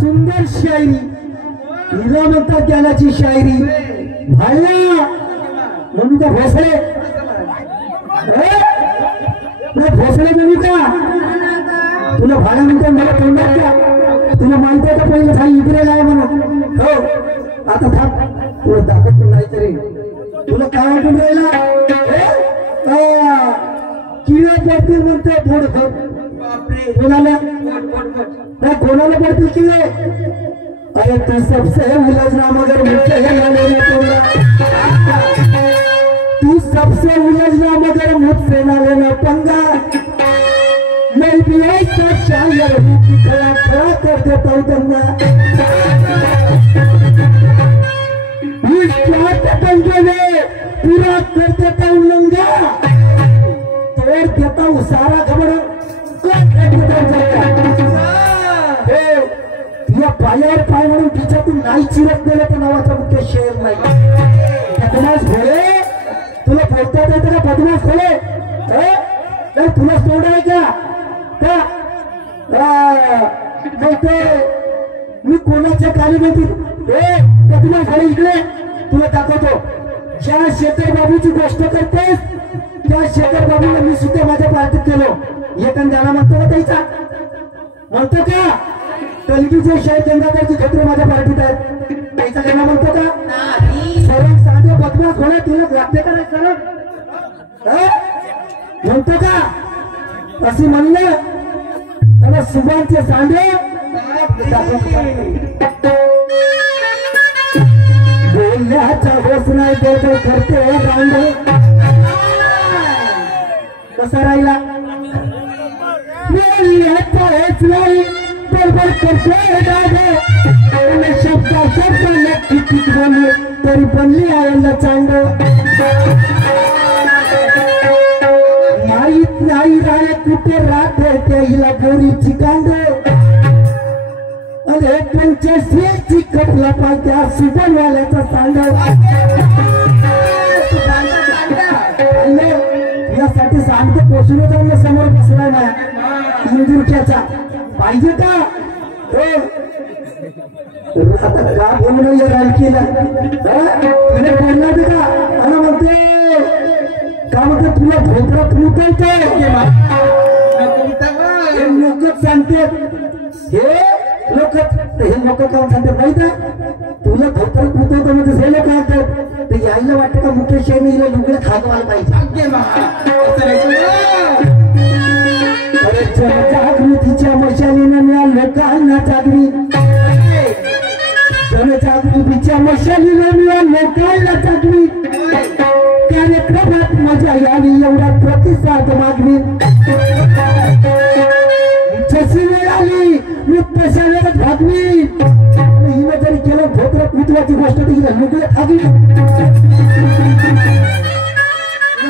सुंदर शायरी हिला म्हणतात ज्ञानाची शायरी भाया म्हणू का भोसले भोसले म्हणू का तुला भाड्या म्हणतात मला तोंडात द्या तुला माहिती आहे का पहिले भाई इकडे लाय म्हणून हो आता थांब तुला दाखवतो नाही तरी तुला काय वाटून राहिला किडे पडतील म्हणते फोड कोणाला कोणाला पडतील किडे अरे तू सबसे उलझना मगर मुझसे लेना तू सबसे उलझना मगर मुझसे ना लेना पंगा मैं भी ऐसा शायर हूँ कि खड़ा खड़ा कर देता हूँ दंगा इस प्यार के पंजे में पूरा कर देता हूँ लंगा तोड़ देता हूँ सारा खबर या पायावर पाय म्हणून तिच्यातून नाही चिरत गेलं तर नावाचा मुख्य शेर नाही बदमाश भोळे तुला बोलता येतं का बदमाश भोळे नाही तुला तोड आहे का बोलते मी कोणाच्या काली म्हणते बदमाश भोळे इकडे तुला दाखवतो ज्या शेखर बाबूची गोष्ट करतेस त्या शेखर बाबूला मी सुद्धा माझ्या पार्टीत केलो एखाद जाणा म्हणतो का त्याचा म्हणतो का तलगीचे शाही गंगाधरची छत्र माझ्या पार्टीत आहेत त्याचा त्यांना म्हणतो का सरळ साधे बदमाश होणे तुला लागते का नाही सरळ म्हणतो का अशी म्हणलं त्याला सुभानचे सांडे बोलण्याचा होस नाही देतो करते रांडे कसा राहिला बोलण्याचा होस नाही बरोबर करते दादे शब्द नक्की किती बोलले तरी बनली आयला चांग माहीत नाही राणे कुठे राहते त्या हिला गोरीची कांड अरे 85 कपला पाहिजे सुबनवाल्याचा सांग यासाठी सांगतो पोचलो तर समोर बसलाय ना इंदुरक्याचा पाहिजे का आता का बोलणं या राजकीला तिने बोलणार का आणि म्हणते का म्हणते तुला भोपळा फुटायचं लोक सांगते हे लोक का सांगते माहित आहे तुला भोपळा फुटवतो म्हणजे हे लोक सांगतात तर यायला वाटतं का मुकेश यांनी हिला लुगडे खाजवायला पाहिजे अरे जनजागृतीच्या मशालीनं मिळाल लोकांना जागरी जनजागृतीच्या मशालीनं मिळाल लोकांना जागरी कार्यक्रमात मजा यावी एवढा प्रतिसाद मागणी जशी वेळ आली मी तशा वेळेत भागवी हिनं जरी केलं भोत्र कुतवाची गोष्ट तिला लुगडे खागली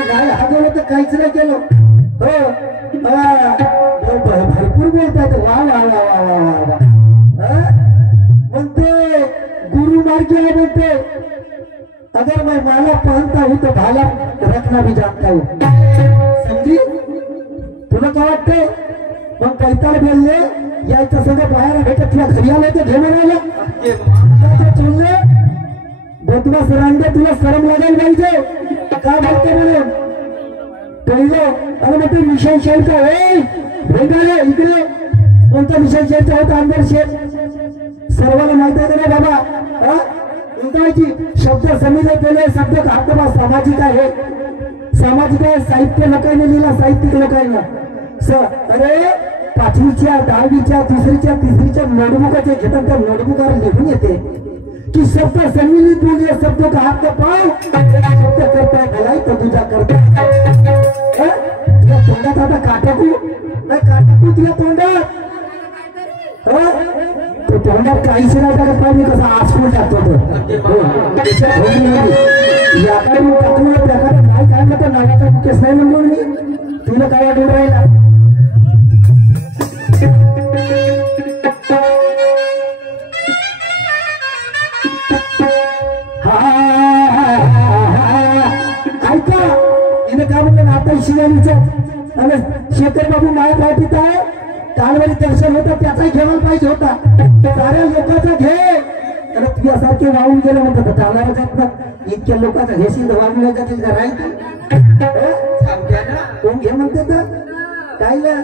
गाय हागवलं तर काहीच नाही केलं हो भरपूर बोलतात वा वा वा वा वा वा म्हणते गुरु मार्गी बोलते अगर मैं माला पहनता हूं तो भाला रखना भी जानता हूं समझी तुला काय वाटतंय मग पैताला बोलले यायचं सगळं बाहेर भेटत तुला घरी आलं तर घेऊन आलं चोरले बदमाश रांडे तुला शरम लागायला पाहिजे काय बोलते म्हणून पहिलं अरे मग ते मिशन शेरचा भेटायला इकडे कोणता मिशन शेरचा होता आमदार शेर सर्वांना माहिती आहे ना बाबा इंग्रजी शब्द समिले केले शब्द हातबा सामाजिक आहे सामाजिक आहे साहित्य लोकांनी लिहिला साहित्यिक लोकांना अरे 5वीच्या 10वीच्या 3रीच्या नोटबुकाचे घेतात त्या नोटबुकावर लिहून येते कि शब्द सम्मिलित बोलिए शब्दों का हाथ पाओ शब्द करता है भलाई तो दूजा करता है तोंडात आता काटाकू नाही काटाकू तुला तोंडात तो तोंडात काहीच नाही टाकत पाहिजे कसा आसपून टाकतो तो याकडे मी टाकून त्याकडे नाही काढलं तर नावाचा मुकेश नाही म्हणून मी तुला काय वाटून राहिला तिने काय म्हटलं आता शिवानीचं आणि शेखर बाबू माया पाठीत आहे कालवरी दर्शन होतं त्याचाही घ्यायला पाहिजे होता साऱ्या लोकांचा घे आणि तुझ्यासारखे वाहून गेले म्हणतात चालणार जात ना इतक्या लोकांचा घेशील वाहून जातील का राहील कोण घे म्हणते तर काय ना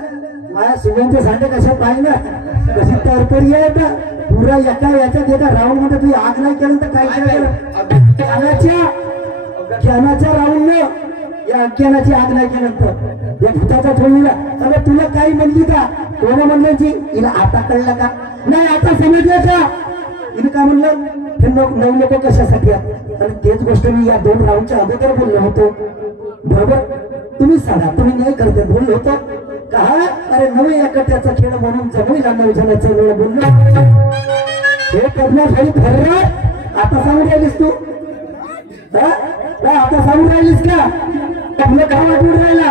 माझ्या सुगंधचे सांडे कशा पाहिजे ना कशी तरतरी आहे ना पुरा याच्यात एका राऊंड मध्ये तुझी आग नाही केलं तर काय केलं ज्ञानाच्या राऊंड या अज्ञानाची आग नाही केलं या भूताचा ठेवलेला अरे तुला काही म्हणली का कोण म्हणलं जी हिला आता कळलं का नाही आता समजलं का हिने काय म्हणलं हे नऊ लोक कशासाठी आणि तेच गोष्ट मी या 2 राऊंडच्या अगोदर बोललो होतो बरोबर तुम्ही सांगा तुम्ही नाही करते बोललो होतो का अरे नवे एकट्याचा खेळ म्हणून जमूला 9 जणांचा वेळ बोललो हे करण्यासाठी ठरलं आता सांगून राहिलीस तू आता सांगून राहिलीस का आपलं काम आठवून राहिला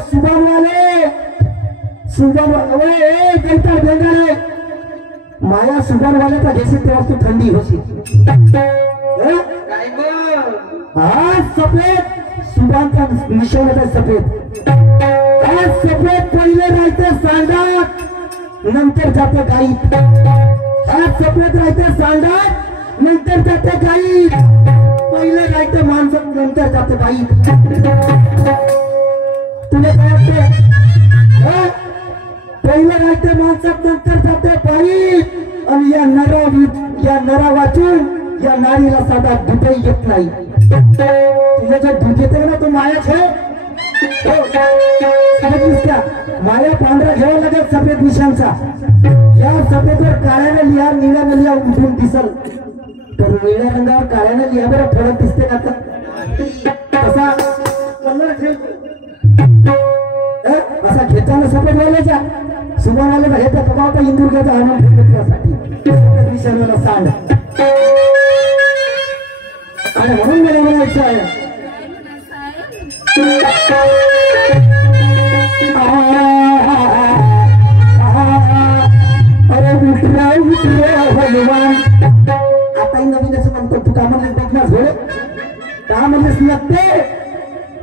सुभानवाले माया सुभानवाल्याचा घेशील तेव्हा तू थंडी होशील हा सफेद सुभानचा निशाण होता सफेद हा सफेद पहिले राहते सांडात नंतर जाते गाईत हा सफेद राहते सांडात नंतर जाते गाईत पहिले राहते माणसं नंतर जाते गाईत तुला काय वाटते पहिले राहते माणसात नंतर जाते बाईत आणि या नरा वाचून या नारीला साधा दुधही येत नाही तुझ्या जो दूध येते ना तो मायाच आहे समजलीस का माया पांढरा घ्यावा लागेल सफेद निशांचा या सफेदवर काळ्याने लिहा निळ्याने लिहा उठून दिसल तर निळ्या रंगावर काळ्याने लिहा बरं फरक दिसते का तसा कलर असा घेताना सफेद वाल्याचा सुभानवाल्याचा घेता बघा होता इंदुर्गाचा आनंद घेतल्यासाठी निशाणाला सांड आणि म्हणून मला म्हणायचं आहे अरे उठरा भगवान आता नवीन असं म्हणतो तू का म्हणलेस बघणार झोडे का म्हणलेस नसते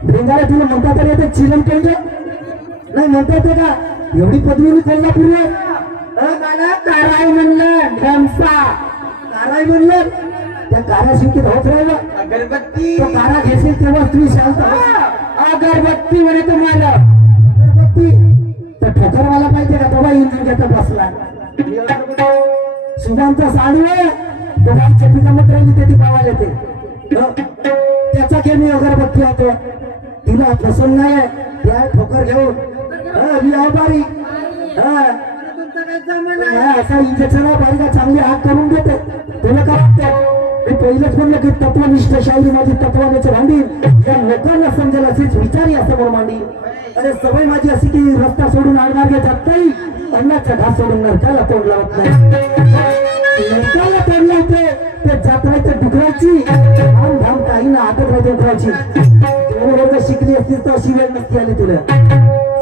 भेंगाला तुला म्हणता तरी येते चिलम केंद्र नाही म्हणता येते का एवढी पदवी मी कोल्हापूर मला काराय म्हणलं ढमसा काराय म्हणलं त्या कारा शिंकीत होत राहिला अगरबत्ती तो कारा घेशील तेव्हा तुम्ही शांत अगरबत्ती म्हणे तुम्हाला अगरबत्ती तर ठोकरवाला पाहिजे का बाबा इंजिन घेता बसला सुभानचा साडू तो आमच्या पिकामध्ये राहिली त्याची पावायला येते त्याचा खेळ मी अगरबत्ती होतो तिला पसंत नाही त्या ठोकर घेऊन मी अवतारी असा इंजेक्शन बारीका चांगली आग करून देते तुला काय वाटतं मी पहिलेच म्हणलं की तत्वनिष्ठ शायरी माझी तत्वानेच भांडी या लोकांना समजेल अशीच विचारी असं म्हणून मांडी अरे सवय माझी अशी की रस्ता सोडून आडमार्गे जात नाही अन्नाचा घास सोडून नरकाला तोड लावत नाही नरकाला तोड लावते ते जात राहायचं डुकराची आम धाम काही ना आटत राहायची डुकराची वर्ग शिकली असतील तर अशी वेळ नसती आली तुला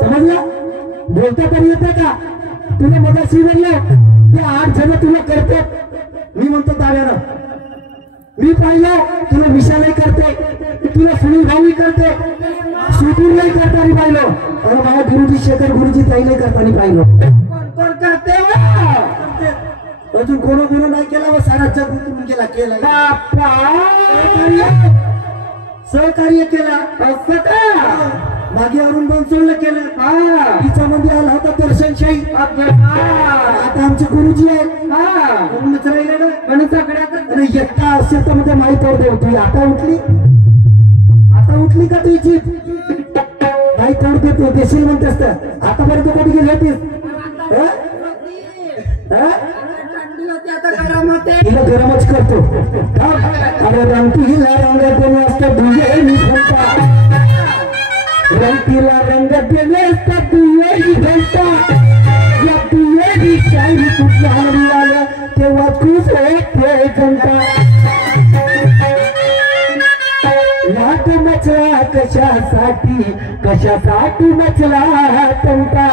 समजलं बोलता तरी येते का तुला मगाशी म्हणलं ते 8 जण तुला करतात मी म्हणतो दाव्यानं मी पाहिलं तुला विशालही करते तुला सुनील भाऊही करते सुधीरलाही करताना पाहिलं अरे माझ्या गुरुजी शेखर गुरुजी ताईलाही करताना पाहिलं कोण करते अजून कोण नाही केला व सारा जग केला सहकार्य केला असं का मागे अरुण बनसोडलं केलं तिच्यामध्ये आला होता दर्शनशाही आता आमचे गुरुजी आहेत एकटा असेल तर म्हणजे माहीत पडते तुझी आता उठली का तुझी माहीत पडते तू देशील म्हणतेस तर आतापर्यंत कुठे गेली होतीस तिला गरमच करतो अरे रंगीला रंग देणे असतं दुजे मी घंटा रंगीला रंग देणे असतं दुजे घंटा या दुजे शायरी कुठल्या हरी आल्या तेव्हा तूच एक घंटा लाट मचला कशासाठी मचला तंटा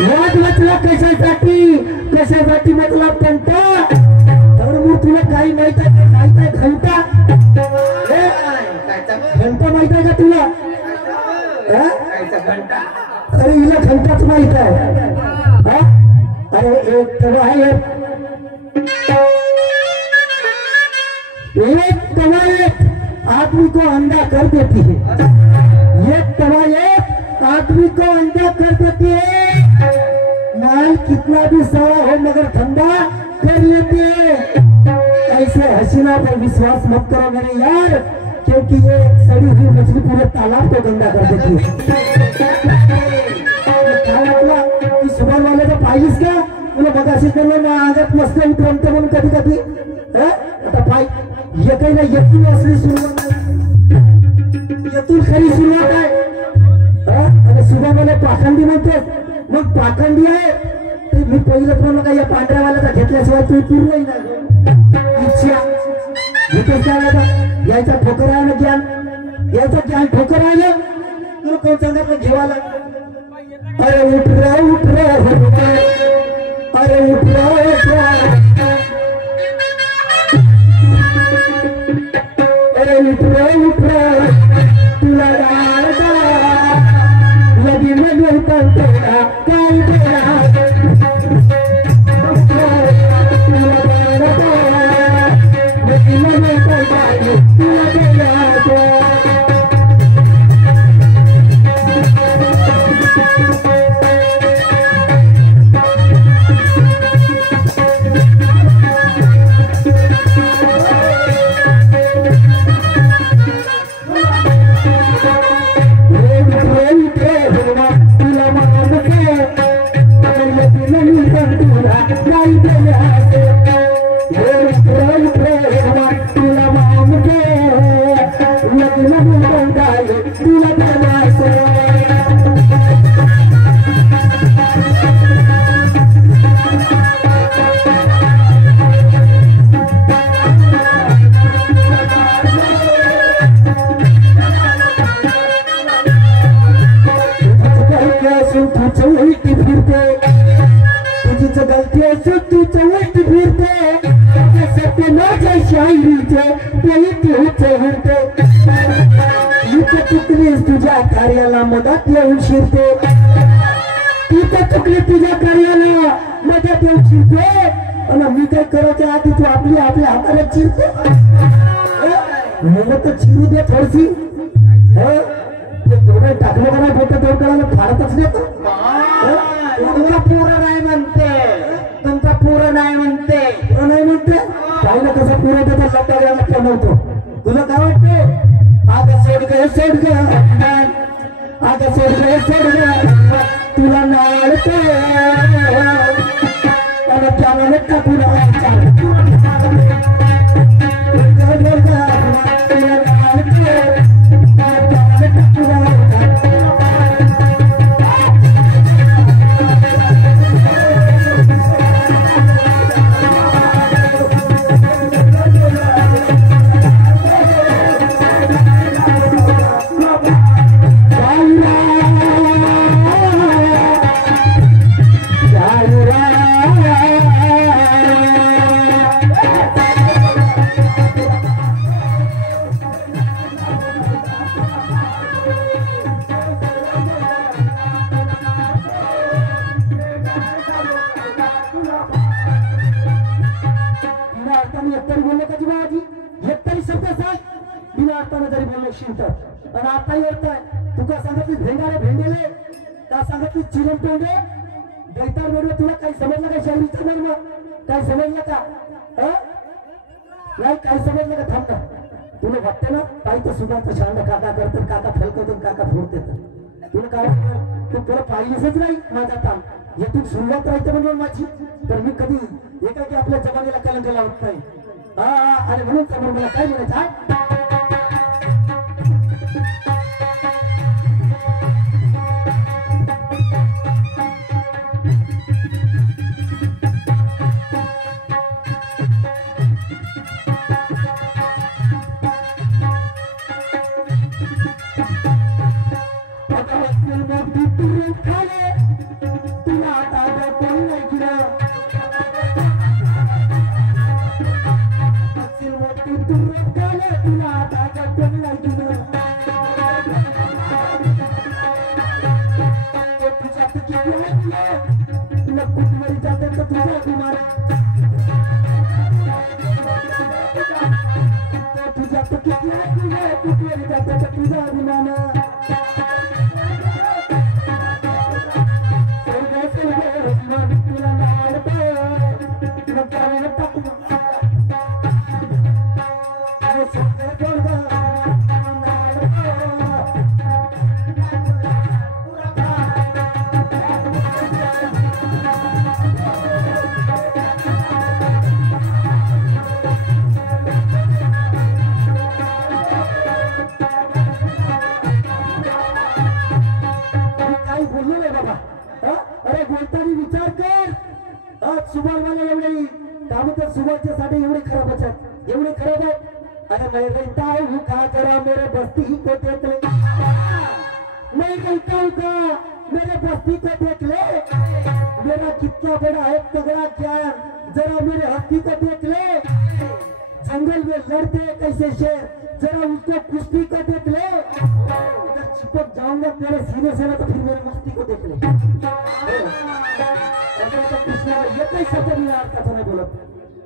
वाद मचला कशासाठी मचला तंटा तर मग तुला काही माहित आहे घंटा घंटा माहित आहे का तुला? हा? अरे हिला घंटाच माहित आहे. हा? अरे एक तवा आहे, एक तवा एक आदमी को अंधा कर देती है. एक तवा एक आदमी को अंधा कर देती है. माल कितना भी सड़ा हो मगर ठंडा कर लेती है. ऐसे हसीना पर विश्वास मत करो मेरे यार, क्योंकि ये सड़ी हुई मछली पूरे तालाब को गंदा कर देती है. सुबह वाले तो पाहिलीस का तुला बघाशी आगात मस्त उतरमते म्हणून कधी कधी आता पाय ये काही नाही, येथून असली सुरुवात नाही, येथून खरी सुरुवात आहे. आणि सुबह वाले पाखंडी म्हणते, मग पाखंडी आहे ते मी पहिलं म्हणलं का या पांढऱ्यावाल्याचा घेतल्याशिवाय तू पूर्ण नाही इच्छा घेतेच काय आता यायचा ठोकर आहे ना ज्ञान, यायचं ज्ञान ठोकर आहे ना तुला कोण सांगितलं घेवायला. अरे उठ रे उठ रे, अरे उठ रे उठ रे, अरे उठ रे उठ रे, तुला लगी में तेरा काय तेरा तुझ्या कार्याला मदत येऊन शिरते, ती तर चुकली तुझ्या कार्याला मदत येऊन शिरते आणि मी काय करायच्या आधी तू आपली आपल्या हाताला चिरते. मग तर चिरू दे थोडीशी, तेवढं टाकलं का नाही फोटो तेवढं फाडतच नाही. तुमचा पुरा नाही म्हणते, तुमचा पुरा नाही म्हणते, नाही म्हणते पाहिलं कसं पुरा देतात लग्नाला बनवतो. तुला काय वाटते? आगे सोड गए सोड गया, आगे सोड गए सोड गया, तुला नाळते और क्या नाम का पूरा आणि आता येतोय तुका सांगितली भेंडाले भेंडेले त्या सांगितली चिरण तोंडे दैतार वेळेला तुला काही समजलं का? शहरीचा मर्म काही समजलं का? नाही काही समजलं का? थांब ना, तुला वाटतं ना पाहिजे सुद्धा शांत काका करतात, काका फलकवतो, काका फोडतात. तुला काय तू तुला पाहिलीच नाही माझा ताण येथून सुरुवात राहायचं म्हणून माझी, तर मी कधी एका आपल्या जमान्याला कलंक लावत नाही. आणि म्हणून समोर मला काय म्हणायचं आहे? तुला तुझ्या तो किती आहे कुठे जाता तुझा अभिमान तुला सुबह एवढे खराब एवढे खराब है अरे मैं कहता हूँ कहा जरा मेरे बस्ती को देख ले मैं कहता हूँ कहा मेरे बस्ती को देख ले मेरा कितना बड़ा है तगड़ा ज्ञान जरा मेरे हस्ती को देख ले जंगल में लड़ते कैसे शेर जरा उसको कुश्ती को देख ले अगर चिपक जाऊंगा तेरे सीने से ना तो फिर मेरी मस्ती को देख ले कृष्णा ये कैसा तरी आता था मैं बोला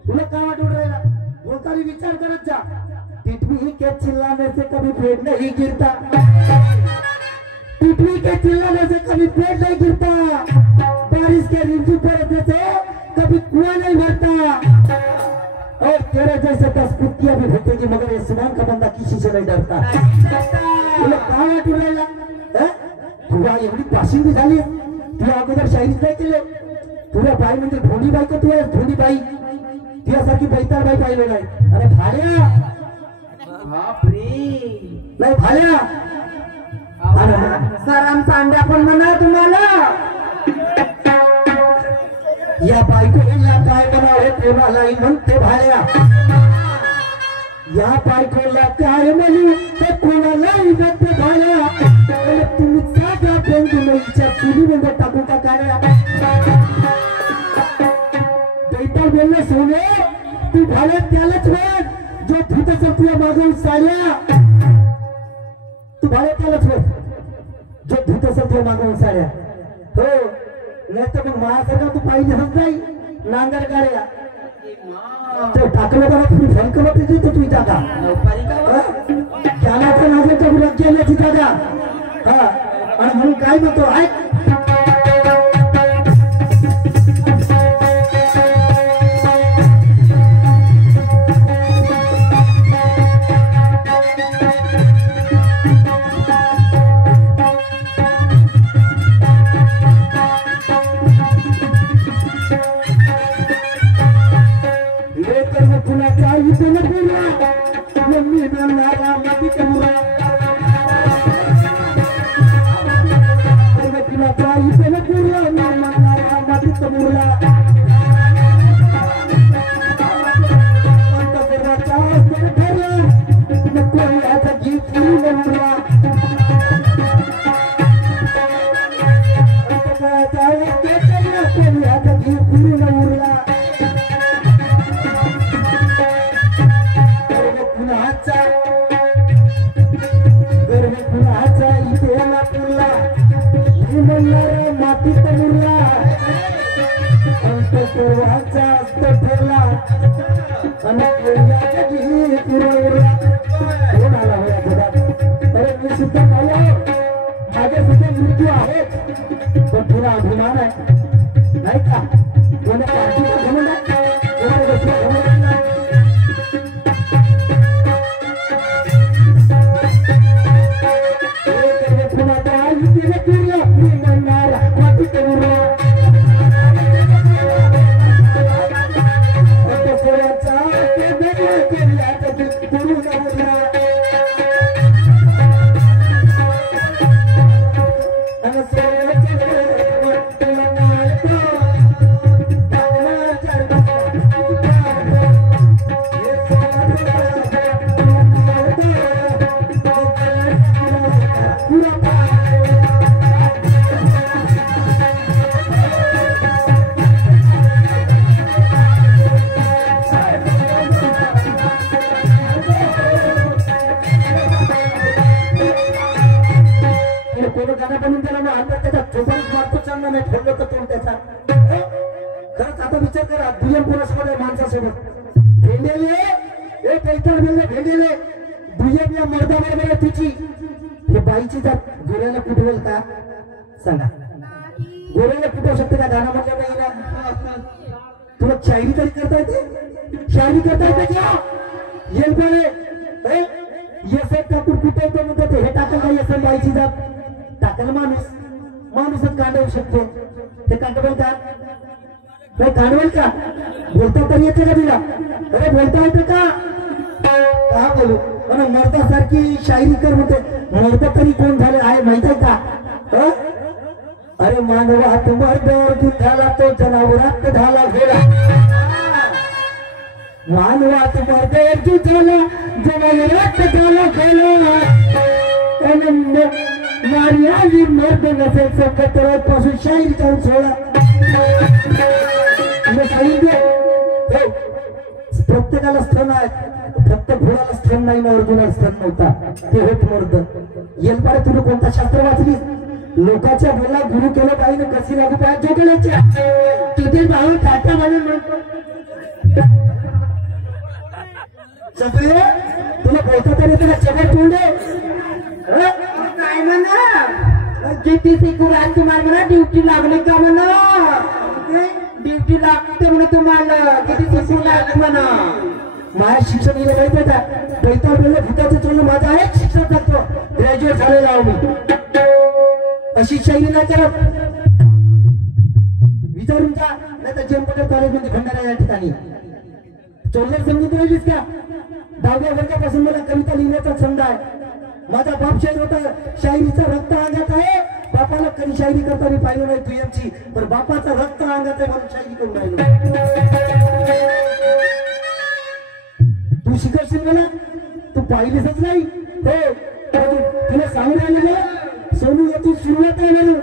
तुला काय वाटून राहिला बोलताना विचार करत जा टिटवी के चिल्लाने से कभी पेड़ नहीं गिरता टिटवी के चिल्लाने से कभी पेड़ नहीं गिरता बारिश के रिमझिम पड़ने से कभी कुआं नहीं भरता और तेरे जैसे 10 कुत्तियां भी भेटेगी मगर ये सुमान का बंदा किसी से नहीं डरता तुला काय वाटून राहिला तुला एवढी पासिंग झाली तू अगोदर शाहीच नाही केले तुला बाई म्हणजे धोनी बाई का तू आहेस धोनी बाई तुझ्यासारखी बैतार बाई पाहिलं नाही अरे भाल्या नाही भाल्या सराम सांड्या पण म्हणा तुम्हाला या बायकोला काय म्हणावे कोणालाही म्हणते भाल्या या बायकोला काय म्हणू ते कोणालाही म्हणते भाल्या तुम्ही साधा बेंगुलीच्या चुलीमध्ये टाकू का काढ्या बैतार बोलले सोने तू भाल्या त्यालाच म्हण जो धुत असेल तुला मागून साड्या तू भाल्या त्यालाच म्हण जो धुत असेल तुला मागून साड्या हो नाही तर मग माझ्यासारखा तू पाहिजे हस जाई नांगर गाड्या ते टाकलं बघा तुम्ही फंकवत देतो तुझी जागा ज्ञानाचं नागाच्या मुलात गेल्याची जागा हा आणि म्हणून काय म्हणतो ऐक मृत्यू आहे पण तुला अभिमान आहे नाही का तुला पार्टीचा घमंड खरंच आता विचार करा दुय्यम पुरस्कार माणसासोबत हे पैठण गेले भेटेले दुय्यम या मर्दा बरोबर तुझी हे बाईची जात गोऱ्याला कुठवेल का सांगा गोऱ्याला कुठवू शकते का गाणं म्हटलं नाही ना तुला शायरी तरी करता येते शायरी करता येते का येल बरे येस टाकून कुठवतो म्हणतो ते हे टाकल का येस बाईची जात टाकल माणूसच कांडवू शकतो ते कांडवेल का नाही कांडवेल का बोलता तरी येते का तुला अरे बोलता येते का बोलू म्हणून मर्दासारखी शायरी कर म्हणते मर्द तरी कोण झाले आहे माहित आहे का अरे मानवात मर्दावर झाला तो जनावरात झाला गेला मानवात मर्दावर झाला जनावरात झाला गेला मारी आली मर्द नसेल संकट पासून शायरी जाऊन सोडा प्रत्येकाला स्थन आहे फक्त घोडाला स्थन नाही ना अर्जुनाला स्थन नव्हता ते होत मर्द येलपाडे तुम्ही कोणता शास्त्र वाचलीस लोकांच्या बोला गुरु केलं पाहिजे कशी लागू पाहिजे जोगल्याच्या तिथे भाऊ टाटा म्हणून म्हणतो सगळे तुला बोलता तरी तुला चबट तोंडे काय म्हणा किती शिकू आज तुम्हाला म्हणा ड्युटी लागली का म्हणा ड्युटी लागते म्हणे तुम्हाला किती शिकू लागली म्हणा माझ्या शिक्षण गेलं माहिती आहे का पैताळ बोलले भूताचं चोळलं माझा एक शिक्षण करतो ग्रॅज्युएट झालेला आहो मी अशी शैली नाही करत विचारून जा नाही तर जेमपटेल कॉलेजमध्ये भंडारा या ठिकाणी चोरलं समजून राहिलीस का 10व्या वर्गापासून मला कविता लिहिण्याचा छंद आहे माझा बाप शाहीर होता शायरीचा रक्त अंगात आहे बापाला कधी शायरी करताना पाहिलं नाही तुझ्याची पण बापाचा रक्त अंगात आहे म्हणून शायरी करून राहिलो तू शिकवशील मला तू पाहिलीसच नाही हो तुला सांगून राहिले ना सोनू याची सुरुवात आहे म्हणून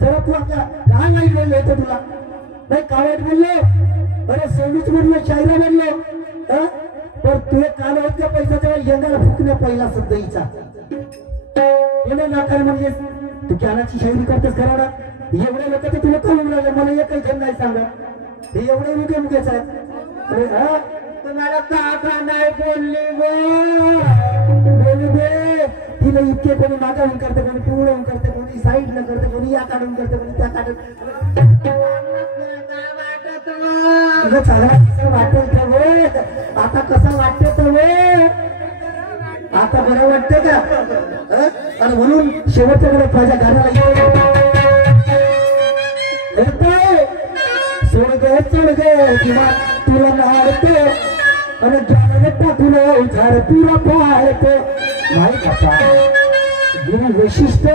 जरा तू आता काय नाही बोललो येतो तुला नाही का वाईट बोललो अरे सोनूच म्हणलं शायरा म्हणलो पण तुझे काल होत का पैशाच्या यंगाला फुकण्या पहिला शब्द हिचा नाकार म्हणजे तू ज्ञानाची शैली करतेस कराडा एवढे लोक तर तुला कळून राहिले मला एकही जण नाही सांगा हे एवढे मुगे मुगेच आहेत तुम्हाला का नाही बोलली बोलू दे तिला इतके कोणी मागावून करते कोणी पिवळवून करते कोणी साईड न करते कोणी या काढून करते कोणी त्या काढून तुला चांगला कसं वाटेल तर आता कसं वाटते तर आता बरं वाटते का आणि म्हणून शेवटच्या कडे माझ्या गाण्याला सोड गे चढ गे किंवा तुला मारतो आणि ज्ञानाने टाकून झाड तुला पाहतो नाही बापा गुरु वैशिष्ट्य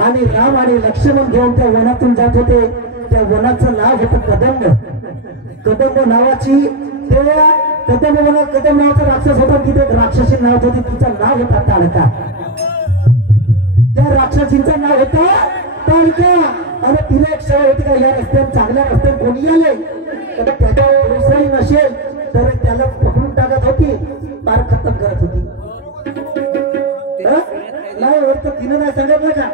आणि राम आणि लक्ष्मण घेऊन त्या वनातून जात होते त्या वनाचं नाव होतं कदंब नावाची तेव्हा कदंब नावाचा राक्षस होता तिथे राक्षसी नाव होती तिचं नाव होता ताडका त्या राक्षसींचं नाव होतं ताडका आणि तिला एक सवय होती का या रस्त्यात चांगल्या रस्त्यात कोणी आले तर त्याच्या दुसराही नसेल तर त्याला पकडून टाकत होती पार खतम करत होती नाही तर तिनं नाही सांगितलं का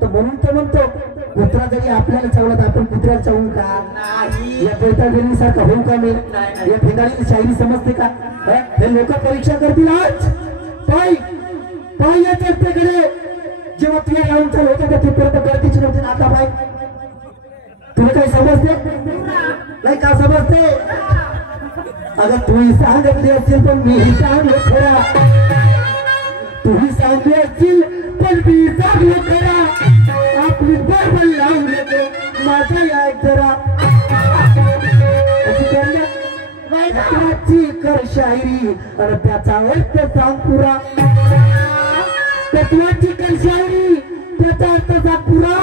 तर म्हणून तो म्हणतो कुत्रा जरी आपल्याला चावला तर आपण कुत्र्याला चावू का या पैताळी सारखा होऊ का मी या ठिकाणी शायरी समजते का हे लोक परीक्षा करतील आज पाय या चर्चेकडे जेव्हा तुला लावून चालू होतं तर तिथपर्यंत गर्दीची नव्हती आता पाय तुला काही समजते नाही का समजते अगं तूही सांगितली असतील पण मीही सांगलो खरा तूही सांगली असतील पण मी सांगलो खरा आपली बरोबर लावून येतो माझा या जरा त्याची कर शायरी आणि त्याचा अर्थ सांग पुरा तत्वाची कर शायरी त्याचा अर्थ सांग पुरा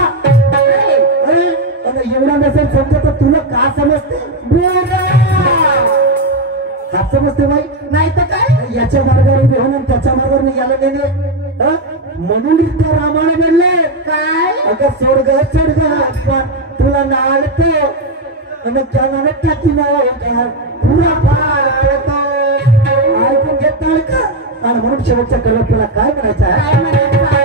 एवढा नसेल समजत तर तुला का समजते का समजते बाई नाही तर काय याच्या मार्गावर उभे होऊन त्याच्या मार्गावर याला नेणे म्हणून इतकं रामायण म्हणले काय अगं सोड ग चढ ग तुला नाळतो आणि त्याला टाकी नाव पुरा फाळतो ऐकून घेतणार का आणि म्हणून शेवटच्या कलर तुला काय म्हणायचं आहे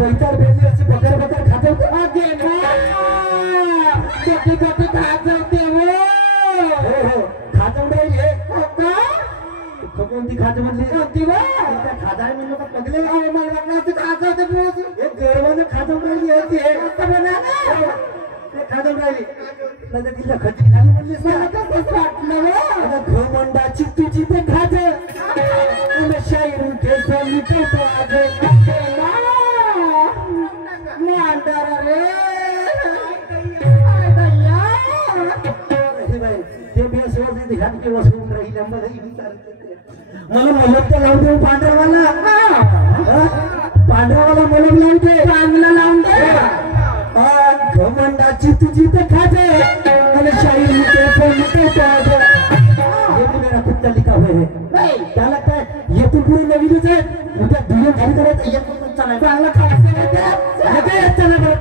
पैतार भेटली अशी बकर बकर खाजवते खाजवून राहिली कोणती खाज म्हणली खाजाय म्हणलं का पगले हे गर्वानं खाजवून राहिली आहे ते खाजवून राहिली नाही तर तिला खती खाली म्हणलीस ना घमंडाची तुझी ते खाज शाहीर केस मिटवतो आज मला मलम तर लावून देऊ पांढरावाला पांढरावाला मलम लावून दे चांगला लावून दे घमंडाची तुझी तर खाते आणि शाहीर मेरा कुत्ता लिखा हुआ है त्याला काय येथून पुढे नवीनच आहे उद्या दुय्यम खाली करायचं चांगला खायचं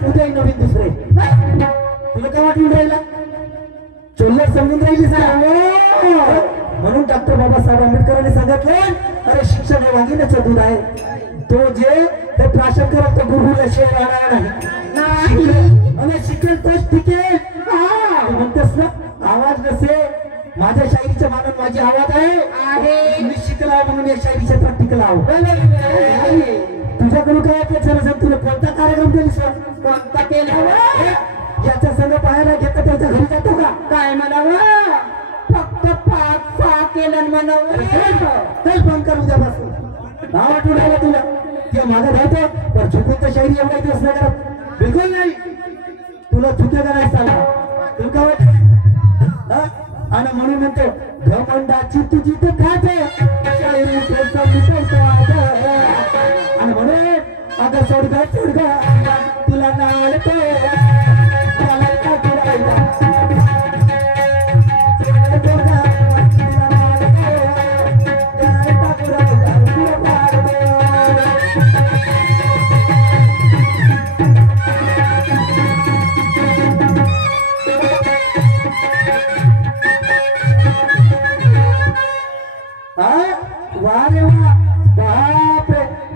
उद्या नवीन दुसरे तुला काय वाटून राहिला चोल्ला समजून राहिली म्हणून डॉक्टर बाबासाहेब आंबेडकरांनी सांगितलं अरे शिक्षण हे वाघिणीचं दूध आहे तो जे ते प्राशन करत तो गुरुला शेर राहणार नाही आणि शिकेल तोच टिकेल म्हणतेस ना आवाज नसे माझ्या शायरीच्या मानून माझी आवाज आहे मी शिकला म्हणून या शायरी क्षेत्रात टिकला तुझ्याकडून काय तुला कोणता कार्यक्रम केलीस कोणता केला याच्या संग पाहायला घेता त्याच्या घरी जातो का काय म्हणावं फक्त 5-6 केलं म्हणावं तेच बंद कर उद्यापासून नाव आठवून राहिलं तुला ते माझं राहतो पण झुकून तर शायरी एवढा दिवस नाही करत बिलकुल नाही तुला झुके का नाही चालला तुला काय वाटत आणि म्हणून म्हणतो घमंडाची तुझी तर खाते शायरी आणि म्हणून आता सोडगा तुला नाळतो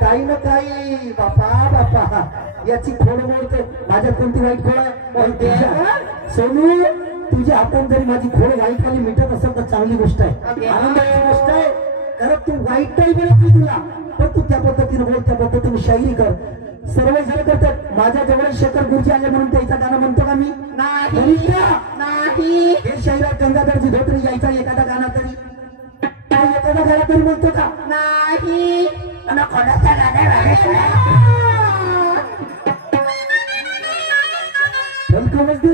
काही ना काही बापा बापा याची खोड मोडते माझ्यात कोणती वाईट खोड आहे सोनू तुझ्या हाताने जरी माझी खोड वाईट खाली मिटत असेल तर चांगली गोष्ट आहे आनंदाची गोष्ट आहे कारण तू वाईट नाही बोलत मी तुला पण तू त्या पद्धतीने बोल त्या पद्धतीने शायरी कर सर्व जण करतात माझ्या जवळ शेखर गुरुजी आले म्हणून त्याचं गाणं म्हणतो का मी नाही हे शाहिरात गंगाधरजी धोत्रे यायचा एखादा गाणं तरी एखादा गाणं तरी म्हणतो का नाही खोडाचा गाणं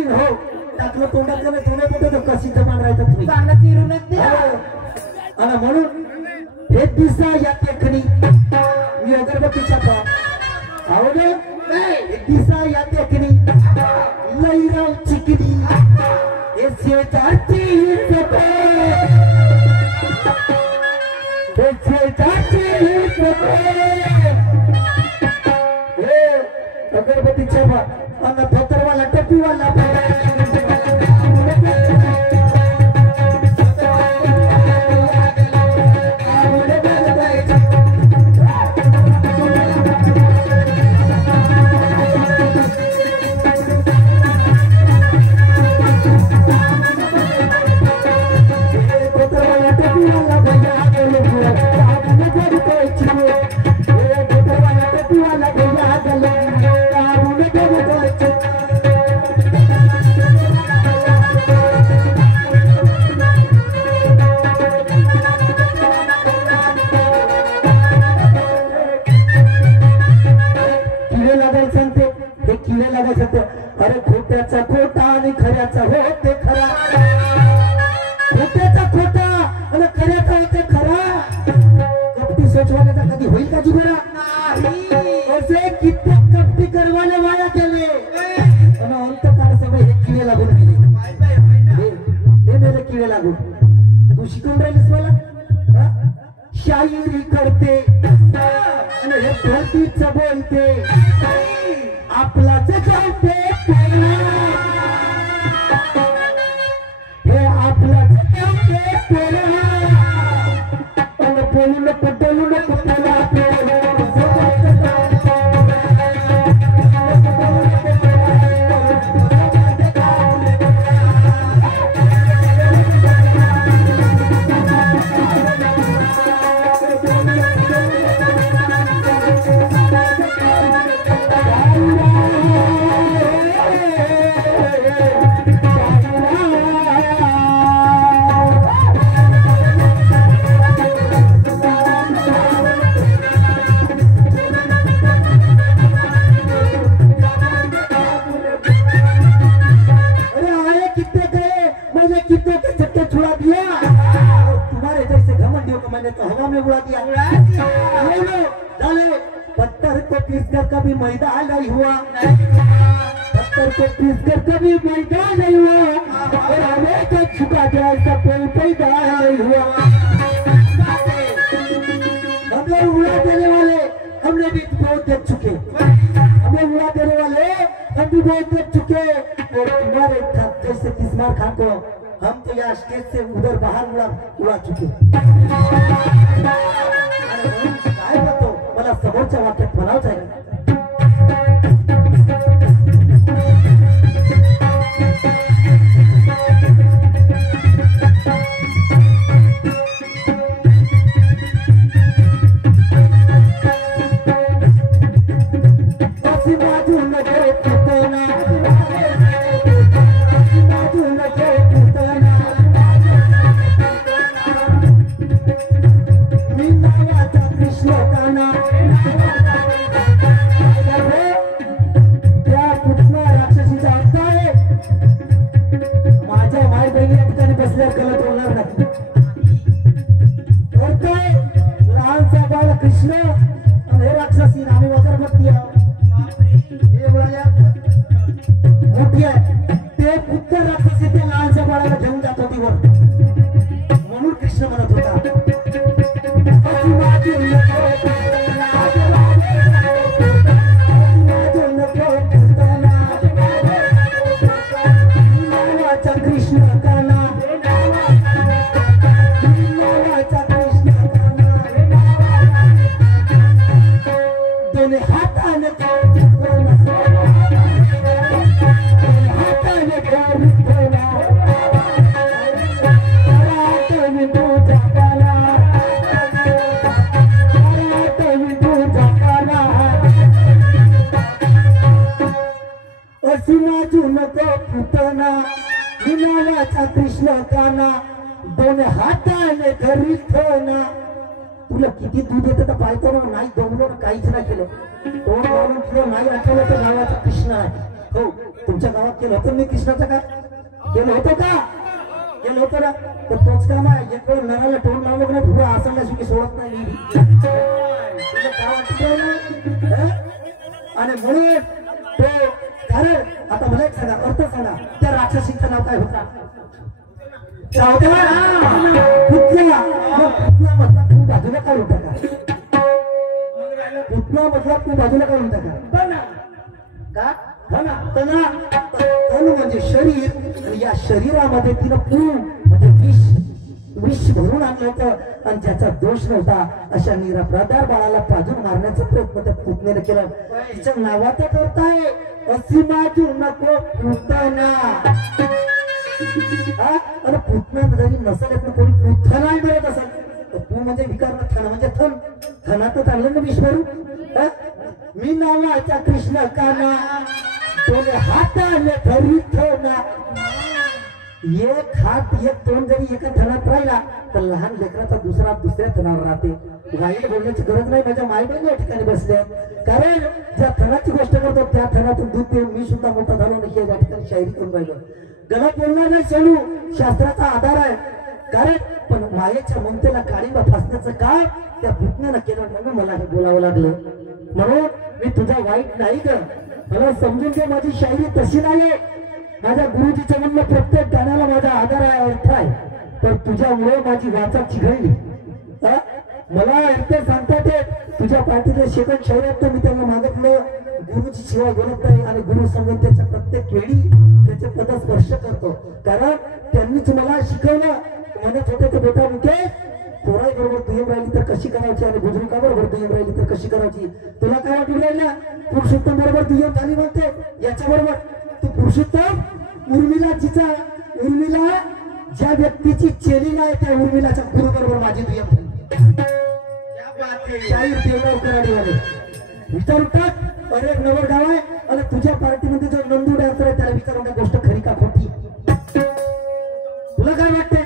हो टाकलं तोंडात का नाही कुठे कशी जमान राहतात तुम्ही चांगला चिरूनच आणि म्हणून हे दिसा या टेकणी मी अगरबत्तीच्या पाप आवडे एक दिसा या टेकणी लईराव चिकनी हे शेजारची अगरबत्तीच्या पाप आणि धोतरवाला टोपीवाला अरे खोट्याचा खोटा आणि खऱ्याचा होते खरा खोट्याचा खोटा आणि खऱ्याचा होते खरा कपटी सोचवाल्याचा कधी होईल का जुगरा असे कित्येक कपटी करवाले वाया गेले आणि अंतकाळ सगळे हे किडे लागून गेले हे मेले किडे लागून तू शिकवून राहिलीस मला शायरी करते आणि हे खोटीच बोलते आपलाच ठेवते हे आपलाच ठेवते बोलू नको बोलू नको त्याला मैंने तो हवा में उड़ा दिया पत्थर को पीसकर कभी मैदान नहीं हुआ पत्थर को पीसकर कभी मैदान नहीं हुआ और हमें तो छुपा गया ऐसा कोई पैदा नहीं हुआ हमें उड़ा देने वाले हमने भी बहुत देख चुके हमें उड़ा देने वाले हम भी बहुत देख चुके और तुम्हारे जैसे किस्मार खान को हम तो यहाँ स्टेज से उधर बाहर उड़ा चुके काय बोलतो मला समोरच्या वाक्यात म्हणावंच आहे म्हणून कृष्ण म्हणत होता कृष्ण काना दोन हाताने धरीत ना तुला किती दूध येतं तर पाहतो ना नाही दमलो काहीच नाही केलं तोंड लावून तुला नाही आठवलं तर गावाचा कृष्ण आहे हो तुमच्या गावात केलं होतं मी कृष्णाचं का केलं होतं का केलं होतं ना तर तोच काम आहे एक वेळ नराला तोंड लावलं ना पुढे आसनला शिकी सोडत नाही तुला काय वाटतं आणि म्हणून तो खरं आता मला एक सांगा अर्थ सांगा त्या राक्षसीचं नाव काय होता पुतला मधला तू बाजूला काय होता का पुतला मधला तू बाजूला काय होता का तन म्हणजे शरीर आणि या शरीरामध्ये तिनं पूर्ण म्हणजे विष भरून आणलं होतं आणि ज्याचा दोष नव्हता अशा निरपराधार बाळाला पाजून मारण्याचा प्रयत्न त्या पुतण्याने केला तिच्या नावात करताय अशी माझी नको पुतना अरे पुतना जरी नसेल तर कोणी पुतना नाही मिळत असेल तर तू म्हणजे विकार थन म्हणजे थन थनात चांगलं ना विष भरून मी नावाचा कृष्ण काना दोन हाताने धरीत ना एक हात एक तोंड जरी एका थनात राहिला तर लहान लेकराचा दुसरा दुसऱ्या थनावर राहते वाईट बोलण्याची गरज नाही माझ्या माईबहिणी या ठिकाणी बसल्या कारण ज्या थनाची गोष्ट करतो त्या थनातून दूध पिऊन मी सुद्धा मोठा झालो नाही या ठिकाणी शायरी करून राहिलो गलत बोलणार नाही सोडू शास्त्राचा आधार आहे कारण पण मायेच्या ममतेला काळिंबा फासण्याचं काम त्या पुतण्यानं केलं म्हणून मला हे बोलावं लागलं म्हणून मी तुझा वाईट नाही ग मला समजून घे माझी शायरी तशी नाहीये माझ्या गुरुजीच्या म्हणणं प्रत्येक गाण्याला माझा आधार आहे अर्थ आहे पण तुझ्यामुळे माझी वाचा चिघळली मला अर्थ सांगतात तुझ्या पार्टीतले सेकंड शहरात तर मी त्यांना मागितलं गुरुची शिवाय बोलत नाही आणि गुरु संगतीच्या प्रत्येक वेळी त्याचे पद स्पर्श करतो कारण त्यांनीच मला शिकवलं म्हणत होते की बेटा मुके पोराई बरोबर दुय्यम राहिली तर कशी करायची आणि बुजुर्गाबरोबर दुय्यम राहिली तर कशी करायची तुला काय वाटून राहिलं पुरुषोत्तम बरोबर दुय्यम झाली म्हणते याच्या बरोबर तू पुरुषोत्तम उर्मिला ज्या व्यक्तीची चेली नाही त्या उर्मिलाच्या गुरु बरोबर माझी दुय्यम झाली शाहीर देवराव कराडीवाले विचारू टाक अरे नवर गाव आहे आणि तुझ्या पार्टीमध्ये जो नंदू डान्सर आहे त्याला विचारू का गोष्ट खरी का खोटी तुला काय वाटतंय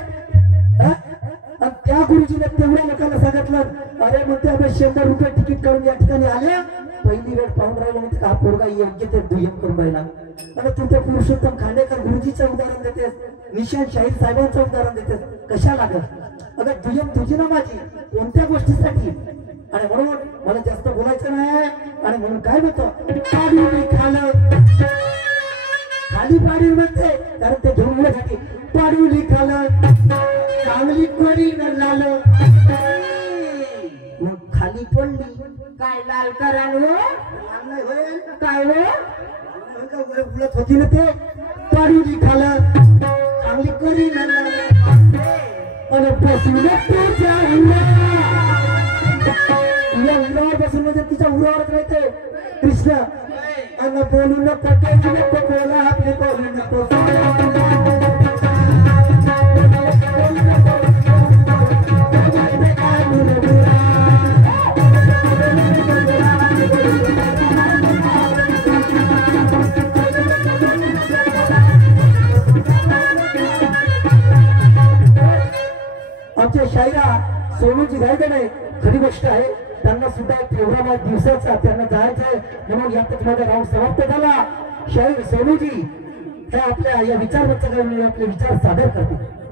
आणि त्या गुरुजीने तेवढ्या लोकांना सांगितलं अरे म्हणते आपण 100 रुपये तिकीट काढून या ठिकाणी आले पहिली वेळ पाहून राहिलो म्हणते हा पोरगा योग्य ते दुय्यम करून राहिला आणि तू त्या पुरुषोत्तम खांडेकर गुरुजीचं उदाहरण देतेस निशांत शाहीर साहेबांचं उदाहरण देतेस कशाला ग अगं दुय्यम तुझी ना माझी कोणत्या गोष्टीसाठी आणि म्हणून मला जास्त बोलायचं नाही आणि म्हणून काय म्हणतो खाली पाडी म्हणते कारण ते घेऊन येण्यासाठी पाडुली खालं चांगली करी लाल मग खाली पडली काय लाल कराल हो काय उलट होती ना ते पाडुली खालं चांगली करी आणि बसून तुझ्या उरावर बसून म्हणजे तिच्या उरावरच राहते कृष्ण आणि बोलू नको बोला आपले बोलू नको आमच्या शायरा सोनूची गायक नाही खरी गोष्ट आहे त्यांना सुद्धा प्रोग्राम दिवसाचा त्यांना जायचंय म्हणून यातच माझा राऊंड समाप्त झाला शाहीर सोनूजी हे आपल्या या विचार आपले विचार सादर करतील